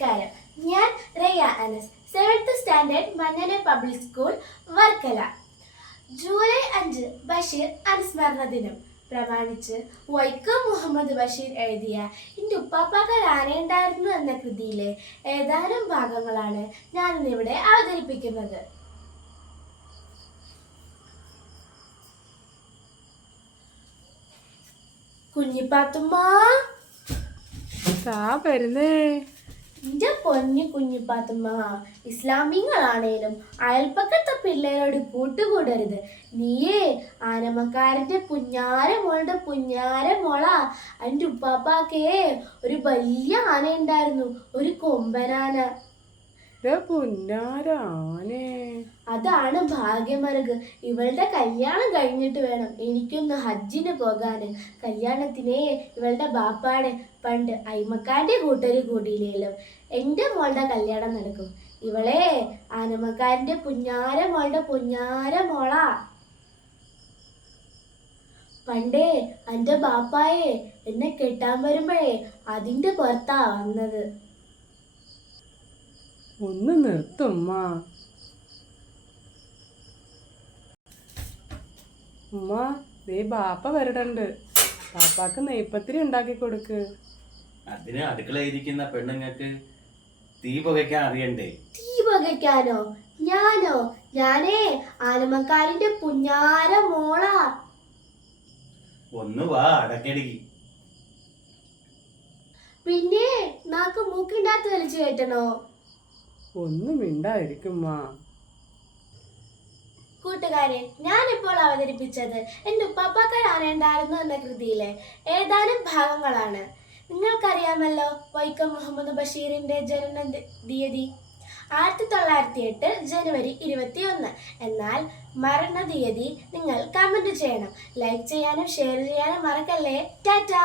നമസ്കാരം. ഞാൻ Raya Anas, 7th standard Mannana public school, Varkala. July 5 Basheer അനുസ്മരണ ദിനം പ്രമാണിച്ച് വൈക്കം മുഹമ്മദ് ബഷീർ എഴുതിയ എൻ്റെ ഉപ്പാപ്പാക്ക് ആനയുണ്ടായിരുന്നു എന്ന കൃതിയിലെ ഏതാനും ഭാഗങ്ങളാണ് ഞാനിന്നിവിടെ അവതരിപ്പിക്കുന്നത്. കുഞ്ഞിപ്പാത്തുമ്മ, എന്റെ പൊന്നു കുഞ്ഞിപ്പാത്തുമ്മ, ഇസ്ലാമിങ്ങളാണേലും അയൽപ്പക്കത്തെ പിള്ളേരോട് കൂട്ടുകൂടരുത്. നീയേ ആനമക്കാരന്റെ പുഞ്ഞാര മോളാ. എൻ്റെ ഉപ്പാപ്പാക്കേ ഒരു വലിയ ആന ഉണ്ടായിരുന്നു, ഒരു കൊമ്പനാന. അതാണ് ഭാഗ്യമരുക്. ഇവളുടെ കല്യാണം കഴിഞ്ഞിട്ട് വേണം എനിക്കൊന്ന് ഹജ്ജിന് പോകാന്. കല്യാണത്തിനേ ഇവളുടെ ബാപ്പാടെ പണ്ട് അയ്മക്കാന്റെ കൂട്ടര് കൂടിയില്ലേലും എൻ്റെ മോളുടെ കല്യാണം നടക്കും. ഇവളെ ആനമക്കാരന്റെ പുഞ്ഞാര മോളാ. പണ്ടേ എൻ്റെ ബാപ്പായെ എന്നെ കെട്ടാൻ വരുമ്പോഴേ അതിന്റെ പുറത്താ വന്നത്. ഒന്ന് നിർത്തുമ്മ. ഉമ്മ, ദേ ബാപ്പ വരടുണ്ട്. ബാപ്പാക്ക് നെയ്പ്പത്തിരി ഉണ്ടാക്കി കൊടുക്ക്. അതിന് അടുക്കളയിരിക്കുന്ന പെണ്ണുങ്ങൾക്ക് തീ പുകയ്ക്കാൻ അറിയണ്ടേ? തീ പുകയ്ക്കാനോ? ഞാനേ ആനമക്കാരന്റെ പുഞ്ഞാര മോളാ. ഒന്ന് വാ, അടക്കടി. പിന്നെ നാക്ക് മൂക്കിണ്ടാത്ത് വലിച്ചു കയറ്റണോ? ഒന്നും മിണ്ടായിരിക്കുമ്മ. കൂട്ടുകാരെ, ഞാനിപ്പോൾ അവതരിപ്പിച്ചത് എൻ്റെ ഉപ്പാപ്പാക്ക് ആനയുണ്ടായിരുന്നു എന്ന കൃതിയിലെ ഏതാനും ഭാഗങ്ങളാണ്. നിങ്ങൾക്കറിയാമല്ലോ വൈക്കം മുഹമ്മദ് ബഷീറിന്റെ ജനന തീയതി 1908 ജനുവരി 21. എന്നാൽ മരണ തീയതി നിങ്ങൾ കമന്റ് ചെയ്യണം. ലൈക്ക് ചെയ്യാനും ഷെയർ ചെയ്യാനും മറക്കല്ലേ. ടാറ്റാ.